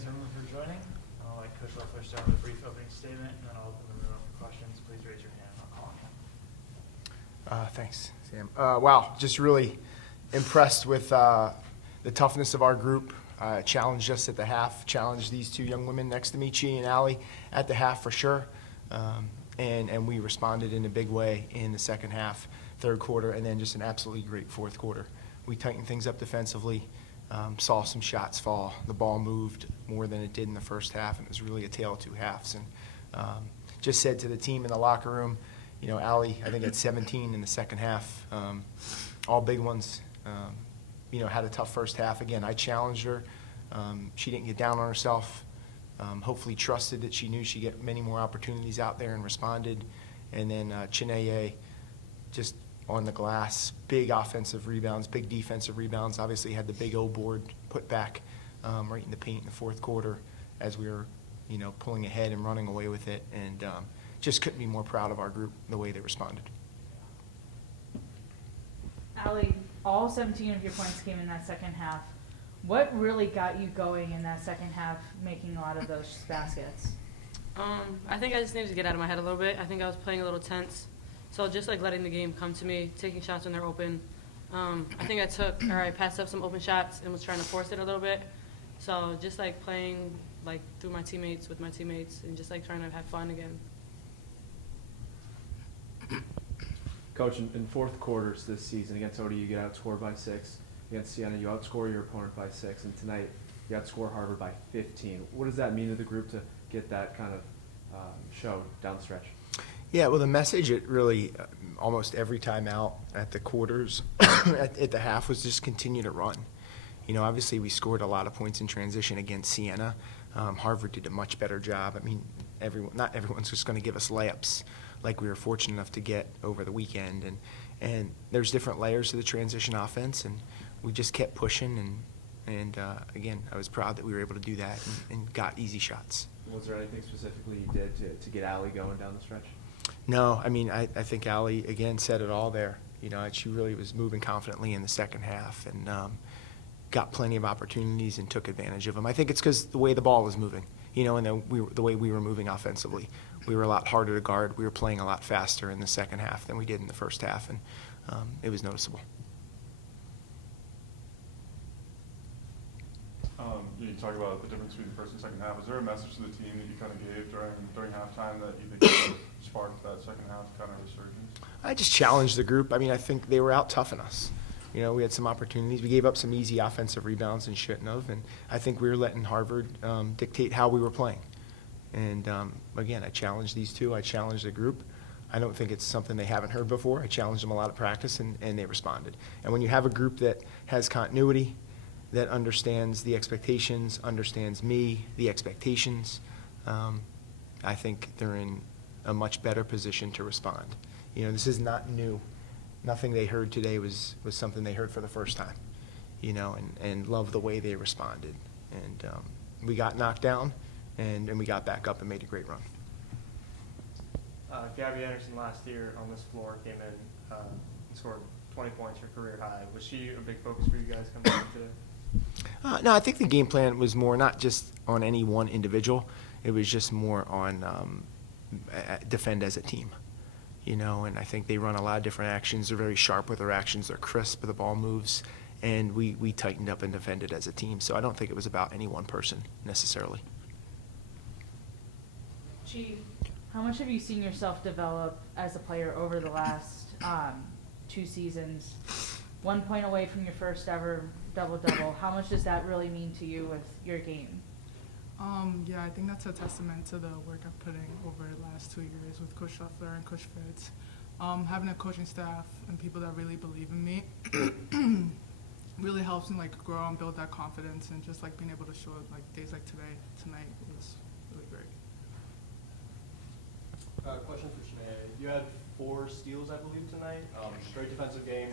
Thanks everyone for joining. I'll let Coach Leffler start with a brief opening statement, and then I'll open the room up for questions. Please raise your hand. I'll call on you. Thanks, Sam. Wow, just really impressed with the toughness of our group. Challenged us at the half, challenged these two young women next to me, Chi and Allie, at the half for sure. And we responded in a big way in the second half, third quarter, and then just an absolutely great fourth quarter. We tightened things up defensively, saw some shots fall. The ball moved more than it did in the first half, and it was really a tale of two halves. And just said to the team in the locker room, you know, Allie, I think, had 17 in the second half, all big ones. You know, had a tough first half. Again, I challenged her. She didn't get down on herself. Hopefully trusted that she knew she'd get many more opportunities out there and responded. And then Chineye, just on the glass, big offensive rebounds, big defensive rebounds. Obviously had the big O board put back right in the paint in the fourth quarter as we were, you know, pulling ahead and running away with it. And just couldn't be more proud of our group, the way they responded. Allie, all 17 of your points came in that second half. What really got you going in that second half, making a lot of those baskets? I think I just needed to get out of my head a little bit. I think I was playing a little tense. So just like letting the game come to me, taking shots when they're open. I think I passed up some open shots and was trying to force it a little bit. So just like playing like through my teammates, with my teammates, and just like trying to have fun again. Coach, in fourth quarters this season against ODU, you get outscored by 6. Against Siena, you outscore your opponent by 6. And tonight, you outscore Harvard by 15. What does that mean to the group to get that kind of show down the stretch? Yeah, well, the message it really almost every time out at the quarters, at the half, was just continue to run. You know, obviously we scored a lot of points in transition against Siena. Harvard did a much better job. I mean, not everyone's just going to give us layups like we were fortunate enough to get over the weekend. And there's different layers to the transition offense, and we just kept pushing. And again, I was proud that we were able to do that and got easy shots. Was there anything specifically you did to get Allie going down the stretch? No, I mean, I think Allie, again, said it all there. You know, she really was moving confidently in the second half and got plenty of opportunities and took advantage of them. I think it's because the way the ball was moving, you know, and the way we were moving offensively. We were a lot harder to guard. We were playing a lot faster in the second half than we did in the first half, and it was noticeable. You talk about the difference between the first and second half. Is there a message to the team that you kind of gave during halftime that you think sparked that second half kind of resurgence? I just challenged the group. I mean, I think they were out toughing us. You know, we had some opportunities. We gave up some easy offensive rebounds and shouldn't have, and I think we were letting Harvard dictate how we were playing. And again, I challenged these two. I challenged the group. I don't think it's something they haven't heard before. I challenged them a lot at practice, and they responded. And when you have a group that has continuity, that understands the expectations, understands me, the expectations, I think they're in a much better position to respond. You know, this is not new. Nothing they heard today was something they heard for the first time, you know, and love the way they responded. And we got knocked down, and we got back up and made a great run. Gabby Anderson last year on this floor came in and scored 20 points, her career high. Was she a big focus for you guys coming in today? No, I think the game plan was more not just on any one individual. It was just more on defend as a team, you know, and I think they run a lot of different actions. They're very sharp with their actions. They're crisp, the ball moves, and we tightened up and defended as a team. So I don't think it was about any one person necessarily. Chief, how much have you seen yourself develop as a player over the last 2 seasons? 1 point away from your first ever double-double. How much does that really mean to you with your game? Yeah, I think that's a testament to the work I've put in over the last 2 years with Coach Leffler and Coach Fitz. Having a coaching staff and people that really believe in me really helps me like grow and build that confidence, and just like being able to show it like days like tonight was really great. Question for Chineye. You had 4 steals, I believe, tonight. Great defensive game.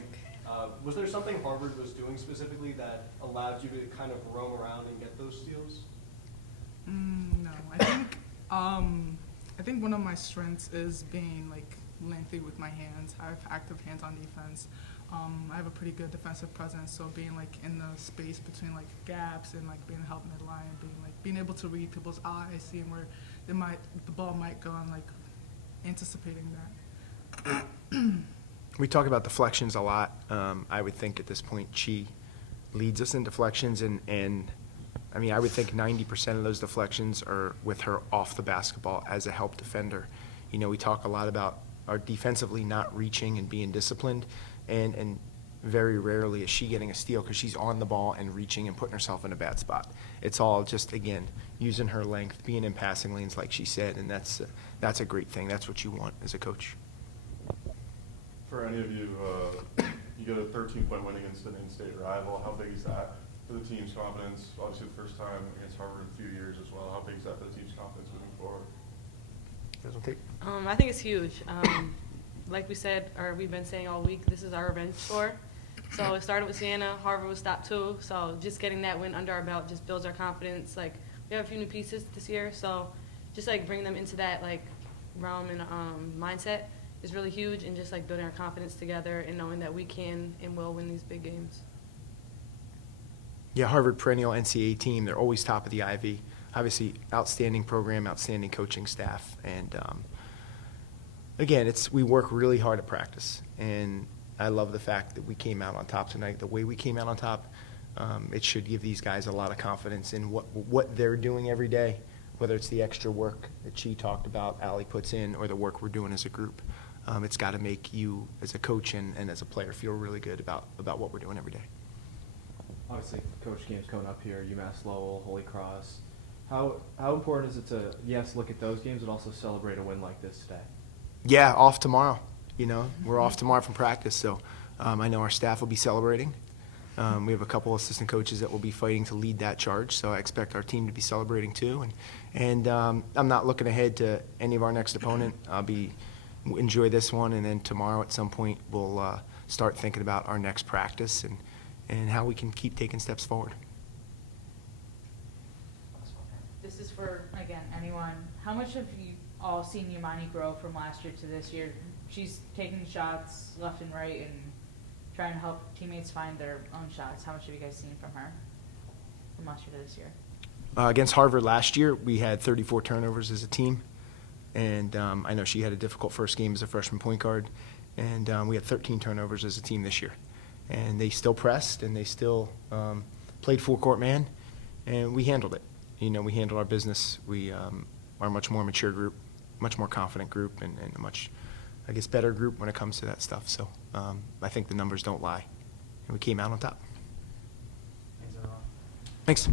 Was there something Harvard was doing specifically that allowed you to kind of roam around and get those steals? No, I think one of my strengths is being like lengthy with my hands. I have active hands on defense. I have a pretty good defensive presence, so being like in the space between like gaps and like being help midline, being able to read people's eyes, seeing where the ball might go, and like anticipating that. We talk about deflections a lot. I would think at this point she leads us in deflections, and I mean, I would think 90% of those deflections are with her off the basketball as a help defender. You know, we talk a lot about our defensively not reaching and being disciplined, and very rarely is she getting a steal because she's on the ball and reaching and putting herself in a bad spot. It's all just, again, using her length, being in passing lanes like she said, and that's a great thing. That's what you want as a coach. For any of you, you get a 13-point win against an in-state rival. How big is that for the team's confidence? Obviously, the first time against Harvard in a few years as well. How big is that for the team's confidence moving forward? I think it's huge. Like we said, or we've been saying all week, this is our revenge tour. So it started with Siena, Harvard was stop 2. So just getting that win under our belt just builds our confidence. Like, we have a few new pieces this year, so just like bring them into that like realm and mindset is really huge, and just like building our confidence together and knowing that we can and will win these big games. Yeah, Harvard perennial NCAA team. They're always top of the Ivy. Obviously, outstanding program, outstanding coaching staff, and again, we work really hard at practice, and I love the fact that we came out on top tonight. The way we came out on top, it should give these guys a lot of confidence in what they're doing every day, whether it's the extra work that she talked about, Allie puts in, or the work we're doing as a group. It's got to make you, as a coach and as a player, feel really good about what we're doing every day. Obviously, coach games coming up here, UMass Lowell, Holy Cross. How important is it to, yes, look at those games, but also celebrate a win like this today? Yeah, off tomorrow. You know, we're off tomorrow from practice, so I know our staff will be celebrating. We have a couple assistant coaches that will be fighting to lead that charge, so I expect our team to be celebrating too. And I'm not looking ahead to any of our next opponent. Enjoy this one, and then tomorrow at some point we'll start thinking about our next practice and how we can keep taking steps forward. This is for, again, anyone. How much have you all seen Umani grow from last year to this year? She's taking shots left and right and trying to help teammates find their own shots. How much have you guys seen from her from last year to this year? Against Harvard last year, we had 34 turnovers as a team. And I know she had a difficult first game as a freshman point guard. And we had 13 turnovers as a team this year. And they still pressed, and they still played full-court man, and we handled it. You know, we handled our business. We are a much more mature group, much more confident group, and a much, I guess, better group when it comes to that stuff. So I think the numbers don't lie. And we came out on top. Thanks, everyone. Thanks.